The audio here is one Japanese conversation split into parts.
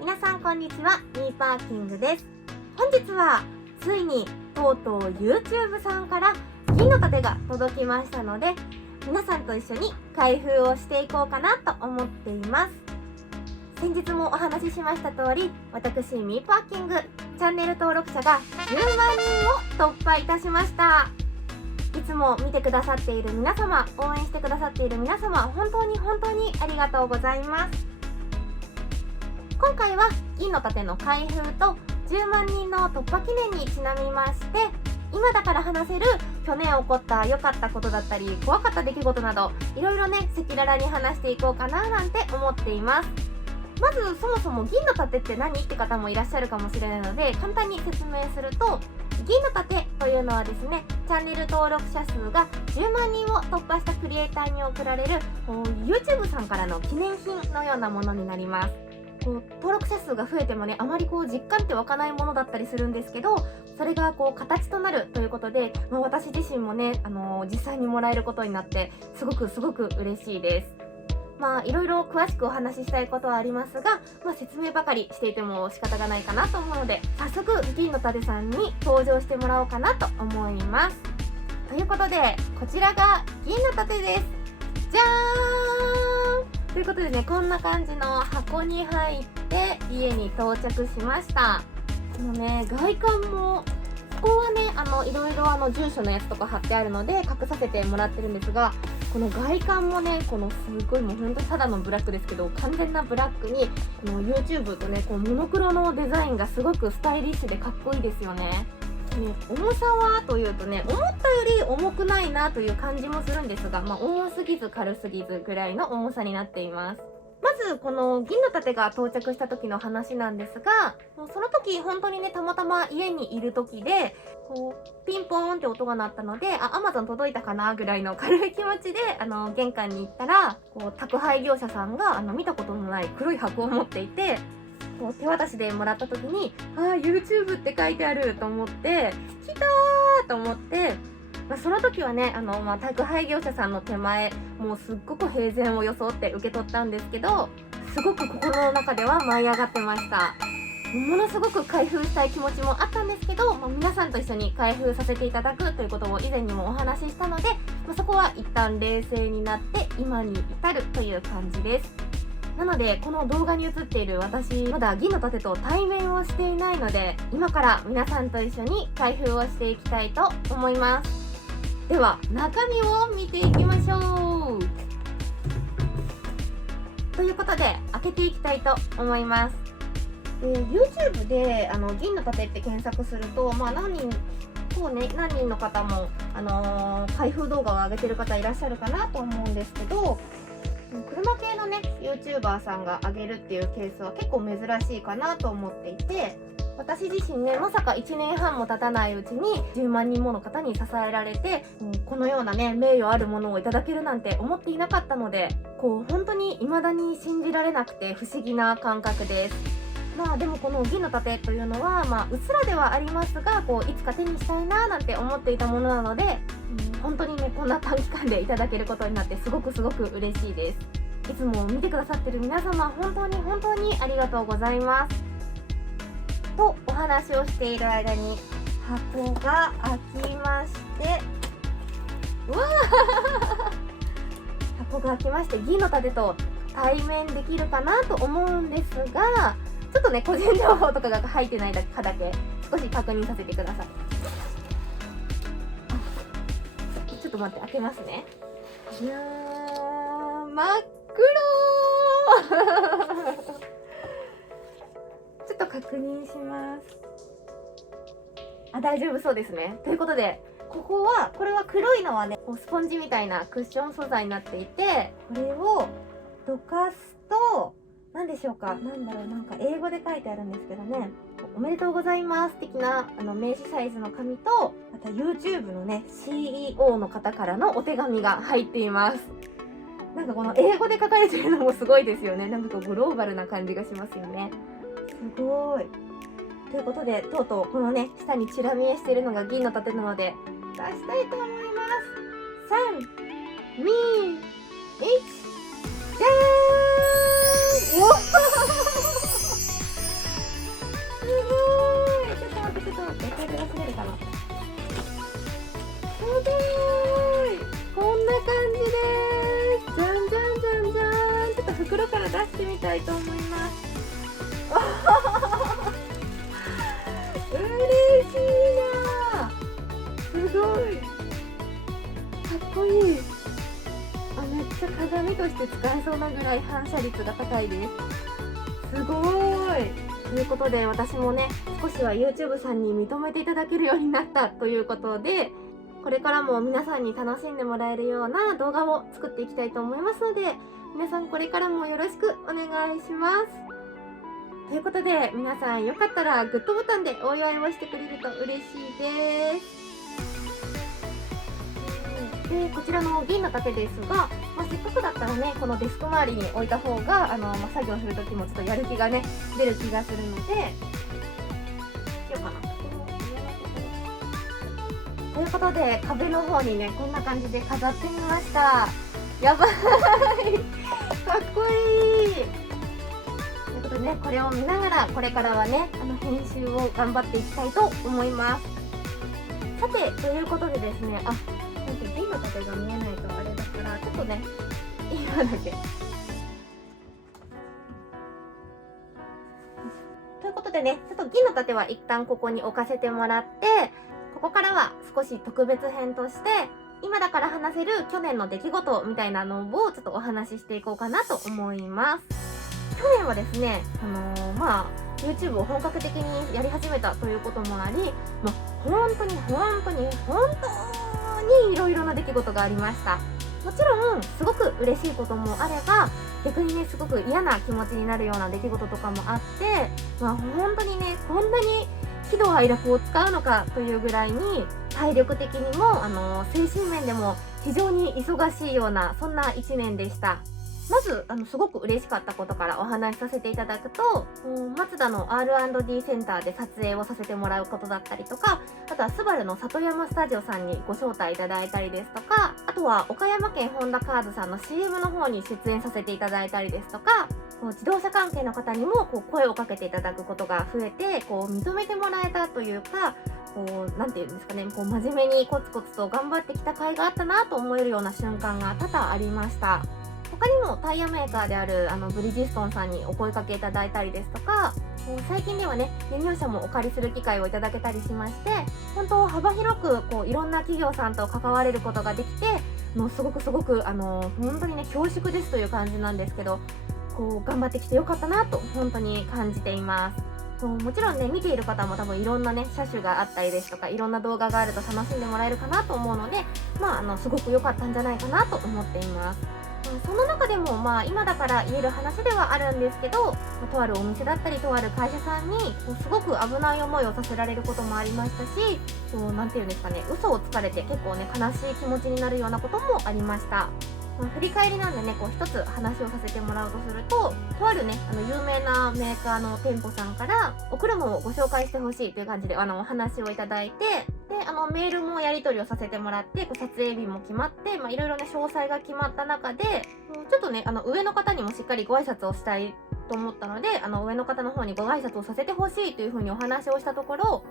皆さんこんにちは、ミーパーキングです。本日はついにとうとう YouTube さんから銀の盾が届きましたので、皆さんと一緒に開封をしていこうかなと思っています。先日もお話ししました通り、私ミーパーキングチャンネル登録者が10万人を突破いたしました。いつも見てくださっている皆様、応援してくださっている皆様、本当にありがとうございます。今回は銀の盾の開封と10万人の突破記念にちなみまして、今だから話せる去年起こった良かったことだったり怖かった出来事など、いろいろね赤裸々に話していこうかななんて思っています。まずそもそも銀の盾って何って方もいらっしゃるかもしれないので、簡単に説明すると、銀の盾というのはですね、チャンネル登録者数が10万人を突破したクリエイターに贈られるYouTube さんからの記念品のようなものになります。登録者数が増えてもね、あまり実感って湧かないものだったりするんですけど、それが形となるということで、私自身もね、実際にもらえることになってすごく嬉しいです。いろいろ詳しくお話ししたいことはありますが、説明ばかりしていても仕方がないかなと思うので、早速銀の盾さんに登場してもらおうかなと思います。ということで、こちらが銀の盾です。じゃーんということでね、こんな感じの箱に入って家に到着しました。このね、外観も、ここはね、いろいろ住所のやつとか貼ってあるので隠させてもらってるんですが、この外観もね、すごいもうほんとただのブラックですけど、完全なブラックにこの YouTube とね、モノクロのデザインがすごくスタイリッシュでかっこいいですよね。重さはというとね、思ったより重くないなという感じもするんですが、重すぎず軽すぎずぐらいの重さになっています。まずこの銀の盾が到着した時の話なんですが、その時本当にね、たまたま家にいる時でピンポーンって音が鳴ったので、Amazon 届いたかなぐらいの軽い気持ちで玄関に行ったら、宅配業者さんが見たことのない黒い箱を持っていて、手渡しでもらった時にYouTube って書いてあると思って、来たーと思って、その時はね、宅配業者さんの手前、もうすっごく平然を装って受け取ったんですけど、すごく心の中では舞い上がってました。ものすごく開封したい気持ちもあったんですけど、皆さんと一緒に開封させていただくということを以前にもお話ししたので、そこは一旦冷静になって今に至るという感じです。なのでこの動画に映っている私、まだ銀の盾と対面をしていないので、今から皆さんと一緒に開封をしていきたいと思います。では中身を見ていきましょう。ということで開けていきたいと思います。YouTube で銀の盾って検索すると、何人の方も、開封動画を上げてる方いらっしゃるかなと思うんですけど、車系のね YouTuber さんが上げるっていうケースは結構珍しいかなと思っていて、私自身ね、まさか1年半も経たないうちに10万人もの方に支えられて、このようなね名誉あるものをいただけるなんて思っていなかったので、本当に未だに信じられなくて不思議な感覚です。でもこの銀の盾というのは、うっすらではありますが、いつか手にしたいななんて思っていたものなので、本当にね、こんな短期間でいただけることになってすごく嬉しいです。いつも見てくださってる皆様、本当にありがとうございます。とお話をしている間に箱が開きまして、箱が開きまして、銀の盾と対面できるかなと思うんですが、ちょっとね個人情報とかが入ってないかだけ少し確認させてください。ちょっと待って、開けますね。いやー、真っ黒ちょっと確認します。大丈夫そうですね。ということで、これは黒いのはね、スポンジみたいなクッション素材になっていて、これをどかすと、何でしょうか、なんか英語で書いてあるんですけどね、おめでとうございます的な名刺サイズの紙と、また YouTube のね CEO の方からのお手紙が入っています。なんかこの英語で書かれてるのもすごいですよね。なんかグローバルな感じがしますよね。すごい。ということで、とうとうこのね下にチラ見えしているのが銀の盾なので出したいと思います。3、2、1、じゃーん。ます。嬉しいな。すごいかっこいい。めっちゃ鏡として使えそうなぐらい反射率が高いです。すごい。ということで、私もね少しは YouTube さんに認めていただけるようになったということで、これからも皆さんに楽しんでもらえるような動画を作っていきたいと思いますので、皆さんこれからもよろしくお願いします。ということで、皆さんよかったらグッドボタンでお祝いをしてくれると嬉しいです。でこちらの銀の盾ですが、せっかくだったらねこのデスク周りに置いた方が作業する時もちょっとやる気がね出る気がするので、しようかな。ということで、壁の方にねこんな感じで飾ってみました。やばいかっこいい。ということでね、これを見ながらこれからはね編集を頑張っていきたいと思います。さて、ということでですね、銀の盾が見えないとあれだから、ちょっとね今だけということでね、ちょっと銀の盾は一旦ここに置かせてもらって、ここからは少し特別編として今だから話せる去年の出来事みたいなのをちょっとお話ししていこうかなと思います。去年はですね、YouTube を本格的にやり始めたということもあり、本当にいろいろな出来事がありました。もちろんすごく嬉しいこともあれば、逆にねすごく嫌な気持ちになるような出来事とかもあって、本当にねこんなに喜怒哀楽を使うのかというぐらいに体力的にも精神面でも非常に忙しいようなそんな1年でした。まずすごく嬉しかったことからお話しさせていただくと、マツダの R&D センターで撮影をさせてもらうことだったりとか、あとはスバルの里山スタジオさんにご招待いただいたりですとか、あとは岡山県ホンダカーズさんの CM の方に出演させていただいたりですとか、自動車関係の方にも声をかけていただくことが増えて、認めてもらえたというか、なんていうんですかね、真面目にコツコツと頑張ってきた甲斐があったなと思えるような瞬間が多々ありました。他にもタイヤメーカーであるブリヂストンさんにお声かけいただいたりですとか、最近ではね輸入車もお借りする機会をいただけたりしまして、本当幅広くいろんな企業さんと関われることができて、すごく本当にね恐縮ですという感じなんですけど、頑張ってきてよかったなと本当に感じています。もちろんね見ている方も多分いろんなね車種があったりですとか、いろんな動画があると楽しんでもらえるかなと思うので、すごく良かったんじゃないかなと思っています。その中でも今だから言える話ではあるんですけど、とあるお店だったりとある会社さんにすごく危ない思いをさせられることもありましたし、なんていうんですかね、嘘をつかれて結構ね悲しい気持ちになるようなこともありました。振り返りなんでね一つ話をさせてもらうとすると、とあるね有名なメーカーの店舗さんからお車をご紹介してほしいという感じでお話をいただいて、でメールもやり取りをさせてもらって、撮影日も決まって、いろいろね詳細が決まった中で、ちょっとね上の方にもしっかりご挨拶をしたいと思ったので、上の方の方にご挨拶をさせてほしいというふうにお話をしたところ、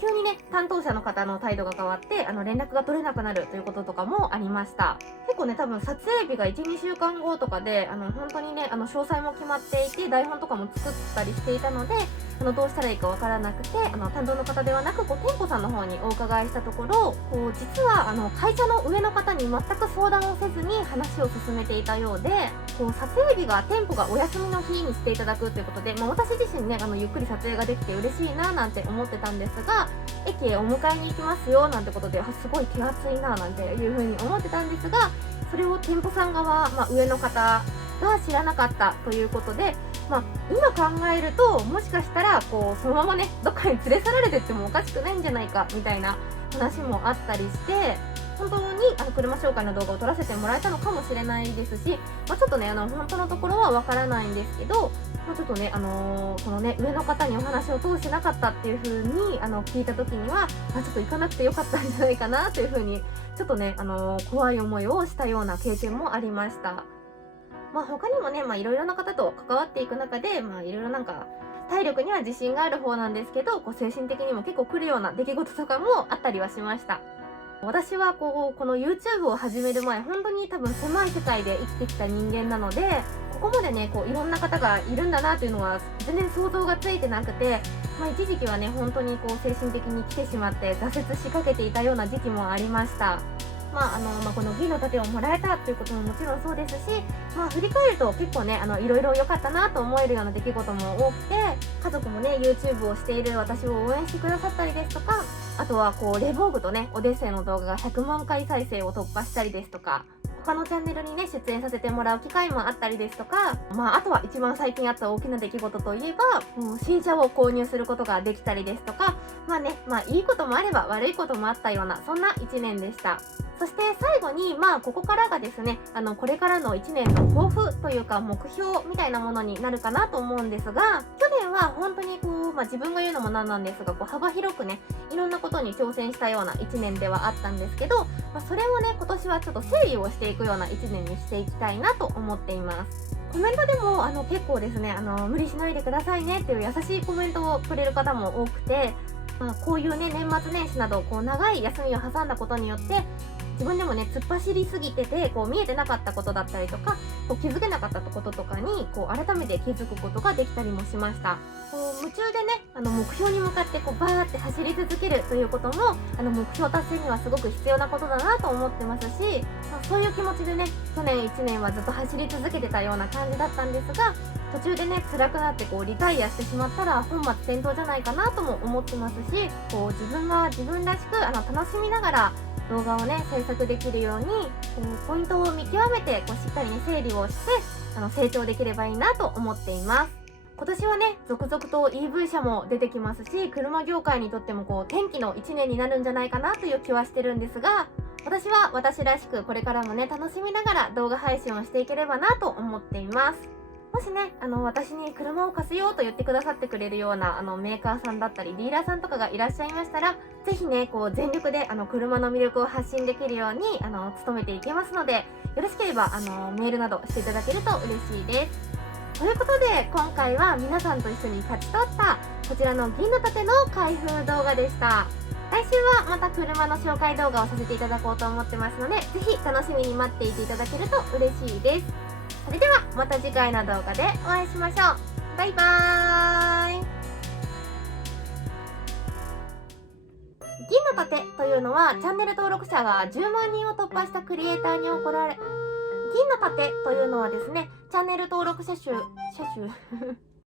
急にね担当者の方の態度が変わって連絡が取れなくなるということとかもありました。結構ね多分撮影日が 1,2 週間後とかで本当にね詳細も決まっていて、台本とかも作ったりしていたので、どうしたらいいかわからなくて、担当の方ではなく店舗さんの方にお伺いしたところ、実は会社の上の方に全く相談をせずに話を進めていたようで、撮影日が店舗がお休みの日にしていただくということで、私自身ねゆっくり撮影ができて嬉しいななんて思ってたんですが、駅へお迎えに行きますよなんてことで、すごい手厚いななんていうふうに思ってたんですが、それを店舗さん側、上の方が知らなかったということで、今考えるともしかしたらそのままねどっかに連れ去られてってもおかしくないんじゃないかみたいな話もあったりして、本当に車紹介の動画を撮らせてもらえたのかもしれないですし、ちょっとね本当のところはわからないんですけど、ちょっとねそのね上の方にお話を通してなかったっていう風に聞いた時には、ちょっと行かなくてよかったんじゃないかなという風にちょっとね怖い思いをしたような経験もありました。他にもねいろいろな方と関わっていく中で、いろいろ体力には自信がある方なんですけど、精神的にも結構来るような出来事とかもあったりはしました。私はこの YouTube を始める前、本当に多分狭い世界で生きてきた人間なので、こまでねこういろんな方がいるんだなというのは全然想像がついてなくて、一時期はね本当にこう精神的に来てしまって挫折しかけていたような時期もありました。この銀の盾をもらえたということももちろんそうですし、振り返ると結構ねいろいろ良かったなと思えるような出来事も多くて、家族もね YouTube をしている私を応援してくださったりですとか、あとはこうレボーグとねオデッセイの動画が100万回再生を突破したりですとか、他のチャンネルにね出演させてもらう機会もあったりですとか、あとは一番最近あった大きな出来事といえば、新車を購入することができたりですとか、いいこともあれば悪いこともあったようなそんな1年でした。そして最後にここからがですねこれからの1年の抱負というか目標みたいなものになるかなと思うんですが、去年は本当にこう、自分が言うのもなんなんですが、こう幅広くねいろんなことに挑戦したような1年ではあったんですけど、それをね今年はちょっと整理をしていくような1年にしていきたいなと思っています。コメントでも結構ですね無理しないでくださいねっていう優しいコメントをくれる方も多くて、こういうね年末年始などこう長い休みを挟んだことによって自分でもね突っ走りすぎててこう見えてなかったことだったりとか、こう気づけなかったこととかにこう改めて気づくことができたりもしました。こう夢中でね目標に向かってこうバーって走り続けるということも目標達成にはすごく必要なことだなと思ってますし、そういう気持ちでね去年1年はずっと走り続けてたような感じだったんですが、途中でね辛くなってこうリタイアしてしまったら本末転倒じゃないかなとも思ってますし、こう自分が自分らしく楽しみながら動画をね制作できるようにポイントを見極めてこうしっかりね整理をして成長できればいいなと思っています。今年はね続々と EV 車も出てきますし、車業界にとってもこう転機の1年になるんじゃないかなという気はしてるんですが、私は私らしくこれからもね楽しみながら動画配信をしていければなと思っています。もしね私に車を貸すよと言ってくださってくれるようなメーカーさんだったりディーラーさんとかがいらっしゃいましたら、ぜひねこう全力で車の魅力を発信できるように努めていきますので、よろしければメールなどしていただけると嬉しいです。ということで今回は皆さんと一緒に勝ち取ったこちらの銀の盾の開封動画でした。来週はまた車の紹介動画をさせていただこうと思ってますので、ぜひ楽しみに待っていていただけると嬉しいです。それではまた次回の動画でお会いしましょう。バイバーイ。銀の盾というのはチャンネル登録者が10万人を突破したクリエイターに贈られ、銀の盾というのはですねチャンネル登録者数